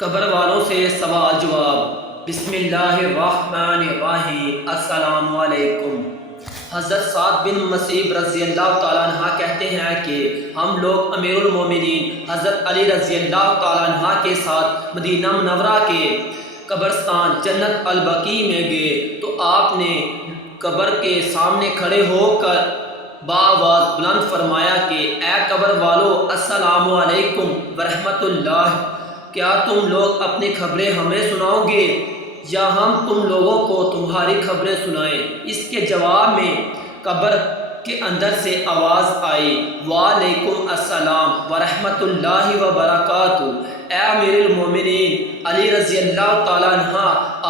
قبر والوں سے سوال جواب۔ بسم اللہ الرحمن الرحیم۔ السلام علیکم۔ حضرت سعد بن مسیب رضی اللہ تعالیٰ عنہ کہتے ہیں کہ ہم لوگ امیر المومنین حضرت علی رضی اللہ تعالیٰ عنہ کے ساتھ مدینہ منورہ کے قبرستان جنت البقیع میں گئے تو آپ نے قبر کے سامنے کھڑے ہو کر بآواز بلند فرمایا کہ اے قبر والو، السلام علیکم ورحمۃ اللہ، کیا تم لوگ اپنی خبریں ہمیں سناؤ گے یا ہم تم لوگوں کو تمہاری خبریں سنائیں؟ اس کے جواب میں قبر کے اندر سے آواز آئی، وعلیکم السلام ورحمۃ اللہ وبرکاتہ، اے امیر المومنین علی رضی اللہ تعالیٰ عنہ،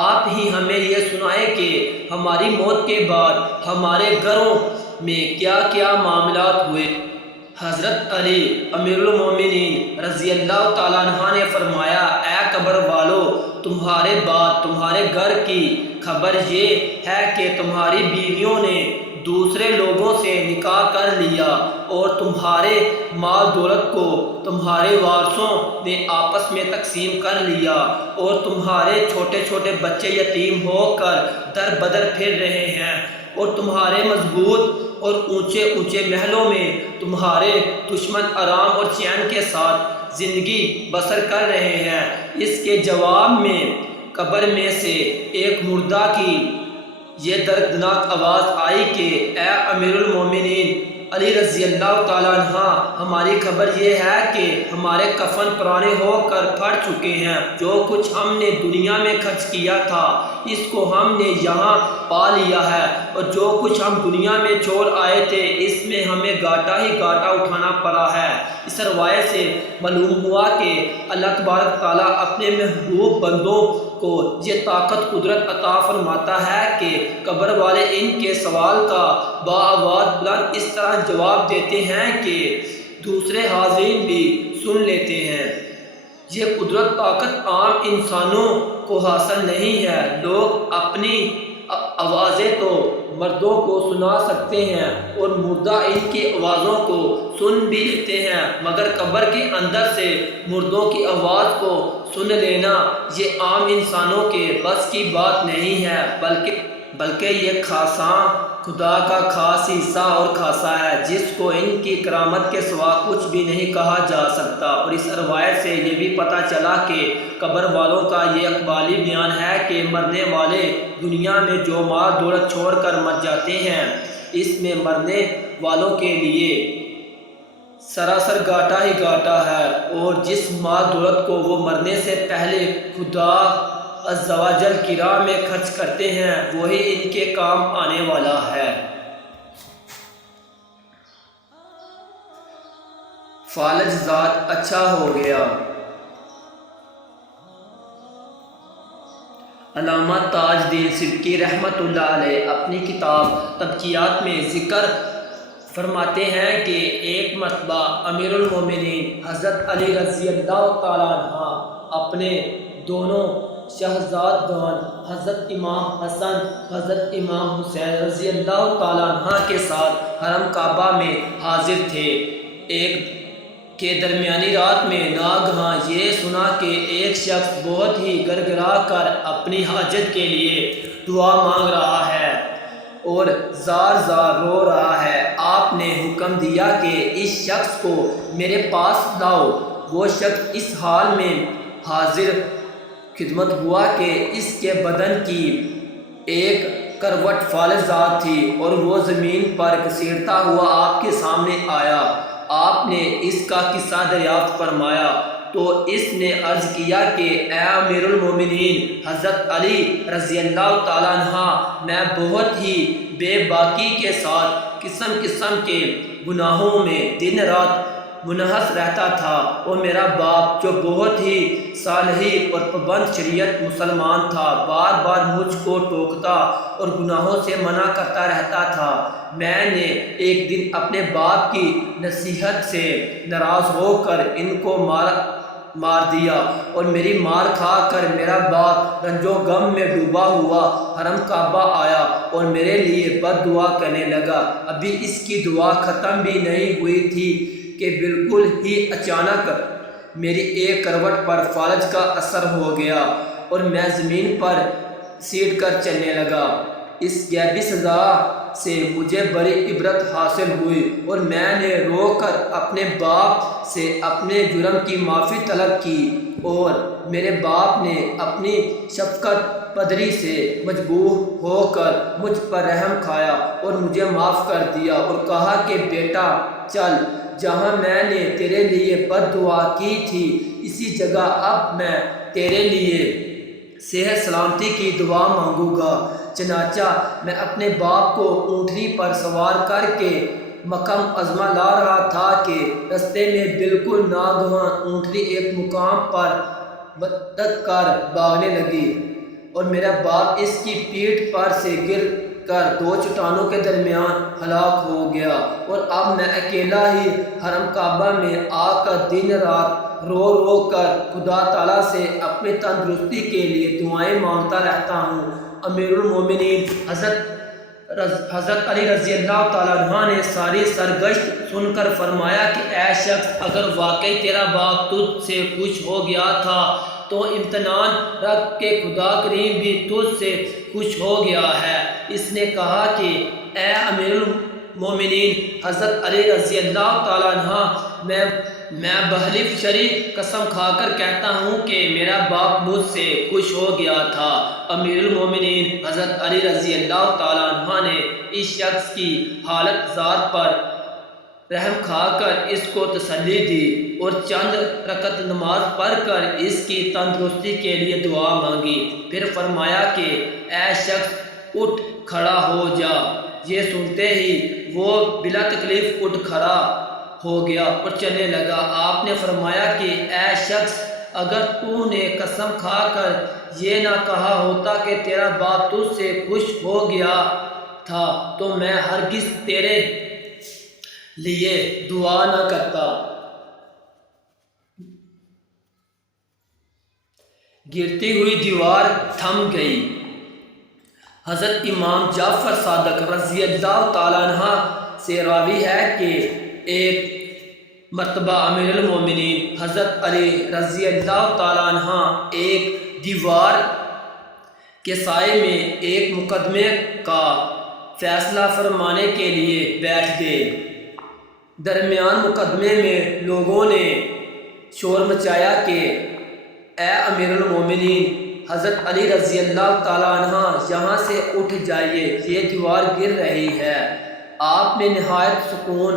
آپ ہی ہمیں یہ سنائیں کہ ہماری موت کے بعد ہمارے گھروں میں کیا کیا معاملات ہوئے۔ حضرت علی امیر المومنین رضی اللہ تعالیٰ عنہ نے فرمایا، اے قبر والو، تمہارے بعد تمہارے گھر کی خبر یہ ہے کہ تمہاری بیویوں نے دوسرے لوگوں سے نکاح کر لیا اور تمہارے مال دولت کو تمہارے وارثوں نے آپس میں تقسیم کر لیا اور تمہارے چھوٹے چھوٹے بچے یتیم ہو کر در بدر پھر رہے ہیں اور تمہارے مضبوط اور اونچے اونچے محلوں میں تمہارے دشمن آرام اور چین کے ساتھ زندگی بسر کر رہے ہیں۔ اس کے جواب میں قبر میں سے ایک مردہ کی یہ دردناک آواز آئی کہ اے امیر المومنین علی رضی اللہ تعالیٰ عنہ، ہماری خبر یہ ہے کہ ہمارے کفن پرانے ہو کر پھٹ چکے ہیں، جو کچھ ہم نے دنیا میں خرچ کیا تھا اس کو ہم نے یہاں پا لیا ہے، اور جو کچھ ہم دنیا میں چھوڑ آئے تھے اس میں ہمیں گھاٹا ہی گھاٹا اٹھانا پڑا ہے۔ اس روایت سے معلوم ہوا کہ اللہ تبارک تعالیٰ اپنے محبوب بندوں کو یہ طاقت قدرت عطا فرماتا ہے کہ قبر والے ان کے سوال کا بآواز بلند اس طرح جواب دیتے ہیں کہ دوسرے حاضرین بھی سن لیتے ہیں۔ یہ قدرت طاقت عام انسانوں کو حاصل نہیں ہے۔ لوگ اپنی آوازیں تو مردوں کو سنا سکتے ہیں اور مردہ ان کی آوازوں کو سن بھی لیتے ہیں، مگر قبر کے اندر سے مردوں کی آواز کو سن لینا یہ عام انسانوں کے بس کی بات نہیں ہے، بلکہ یہ خاصاں خدا کا خاص حصہ اور خاصہ ہے جس کو ان کی کرامت کے سوا کچھ بھی نہیں کہا جا سکتا۔ اور اس روایت سے یہ بھی پتہ چلا کہ قبر والوں کا یہ اقبالی بیان ہے کہ مرنے والے دنیا میں جو مال دولت چھوڑ کر مر جاتے ہیں اس میں مرنے والوں کے لیے سراسر گھاٹا ہی گھاٹا ہے، اور جس مال دولت کو وہ مرنے سے پہلے خدا عز و جل کی راہ میں خرچ کرتے ہیں وہی ان کے کام آنے والا ہے۔ فالج ذات اچھا ہو گیا۔ علامہ تاج الدین سبکی رحمۃ اللہ علیہ اپنی کتاب تبقیات میں ذکر فرماتے ہیں کہ ایک مرتبہ امیر المومنین حضرت علی رضی اللہ تعالیٰ عنہ اپنے دونوں شہزادگان حضرت امام حسن حضرت امام حسین رضی اللہ تعالیٰ عنہ کے ساتھ حرم کعبہ میں حاضر تھے۔ ایک کے درمیانی رات میں ناگہاں یہ سنا کہ ایک شخص بہت ہی گڑ گڑا کر اپنی حاجت کے لیے دعا مانگ رہا ہے اور زار زار رو رہا ہے۔ آپ نے حکم دیا کہ اس شخص کو میرے پاس لاؤ۔ وہ شخص اس حال میں حاضر خدمت ہوا کہ اس کے بدن کی ایک کروٹ فالج ذات تھی اور وہ زمین پر گھسیٹتا ہوا آپ کے سامنے آیا۔ آپ نے اس کا قصہ دریافت فرمایا تو اس نے عرض کیا کہ اے امیر المومنین حضرت علی رضی اللہ تعالیٰ عنہ، میں بہت ہی بے باکی کے ساتھ قسم قسم کے گناہوں میں دن رات منحص رہتا تھا، اور میرا باپ جو بہت ہی صالح اور پابند شریعت مسلمان تھا بار بار مجھ کو ٹوکتا اور گناہوں سے منع کرتا رہتا تھا۔ میں نے ایک دن اپنے باپ کی نصیحت سے ناراض ہو کر ان کو مار دیا، اور میری مار کھا کر میرا باپ رنج و غم میں ڈوبا ہوا حرم کعبہ آیا اور میرے لیے بد دعا کرنے لگا۔ ابھی اس کی دعا ختم بھی نہیں ہوئی تھی کہ بالکل ہی اچانک میری ایک کروٹ پر فالج کا اثر ہو گیا اور میں زمین پر سیٹ کر چلنے لگا۔ اس غیبی سزا سے مجھے بڑی عبرت حاصل ہوئی اور میں نے رو کر اپنے باپ سے اپنے جرم کی معافی طلب کی، اور میرے باپ نے اپنی شفقت پدری سے مجبور ہو کر مجھ پر رحم کھایا اور مجھے معاف کر دیا اور کہا کہ بیٹا چل، جہاں میں نے تیرے لیے بد دعا کی تھی اسی جگہ اب میں تیرے لیے صحت سلامتی کی دعا مانگوں گا۔ چنانچہ میں اپنے باپ کو اونٹنی پر سوار کر کے مکہ معظمہ لا رہا تھا کہ رستے میں بالکل ناگہاں اونٹنی ایک مقام پر بتک کر بھاگنے لگی اور میرا باپ اس کی پیٹھ پر سے گر کر دو چٹانوں کے درمیان ہلاک ہو گیا، اور اب میں اکیلا ہی حرم کعبہ میں آ کر دن رات رو رو کر خدا تعالیٰ سے اپنی تندرستی کے لیے دعائیں مانگتا رہتا ہوں۔ امیر المومنین حضرت علی رضی اللہ تعالیٰ عنہ نے ساری سرگشت سن کر فرمایا کہ اے شخص، اگر واقعی تیرا باپ تجھ سے خوش ہو گیا تھا تو امتنان رکھ کہ خدا کریم بھی تجھ سے خوش ہو گیا ہے۔ اس نے کہا کہ اے امیر المومنین حضرت علی رضی اللہ تعالیٰ عنہ، میں بحلیف شرع قسم کھا کر کہتا ہوں کہ میرا باپ مجھ سے خوش ہو گیا تھا۔ امیر المومنین حضرت علی رضی اللہ تعالیٰ عنہ نے اس شخص کی حالت ذات پر رحم کھا کر اس کو تسلی دی اور چند رکعت نماز پڑھ کر اس کی تندرستی کے لیے دعا مانگی۔ پھر فرمایا کہ اے شخص اٹھ کھڑا ہو جا۔ یہ سنتے ہی وہ بلا تکلیف اٹھ کھڑا ہو گیا اور چلنے لگا۔ آپ نے فرمایا کہ اے شخص، اگر تو نے قسم کھا کر یہ نہ کہا ہوتا کہ تیرا باپ تجھ سے خوش ہو گیا تھا تو میں ہرگز تیرے لیے دعا نہ کرتا۔ گرتی ہوئی دیوار تھم گئی۔ حضرت امام جعفر صادق رضی اللہ تعالیٰ عنہ سے راوی ہے کہ ایک مرتبہ امیر المومنین حضرت علی رضی اللہ تعالیٰ عنہ ایک دیوار کے سائے میں ایک مقدمے کا فیصلہ فرمانے کے لیے بیٹھ گئے۔ درمیان مقدمے میں لوگوں نے شور مچایا کہ اے امیر المومنین حضرت علی رضی اللہ تعالیٰ عنہ، یہاں سے اٹھ جائیے، یہ دیوار گر رہی ہے۔ آپ نے نہایت سکون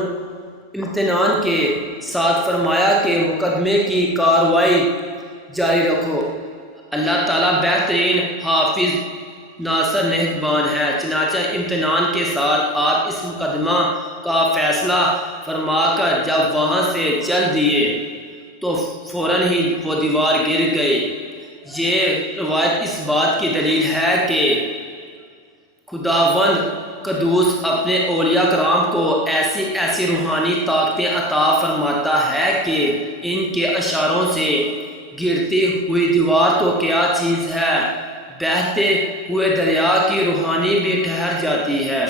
اطمینان کے ساتھ فرمایا کہ مقدمے کی کارروائی جاری رکھو، اللہ تعالیٰ بہترین حافظ ناصر نگہبان ہے۔ چنانچہ اطمینان کے ساتھ آپ اس مقدمہ کا فیصلہ فرما کر جب وہاں سے چل دیے تو فوراً ہی وہ دیوار گر گئی۔ یہ روایت اس بات کی دلیل ہے کہ خداوند قدوس اپنے اولیاء کرام کو ایسی روحانی طاقتیں عطا فرماتا ہے کہ ان کے اشاروں سے گرتی ہوئی دیوار تو کیا چیز ہے، بہتے ہوئے دریا کی روحانی بھی ٹھہر جاتی ہے۔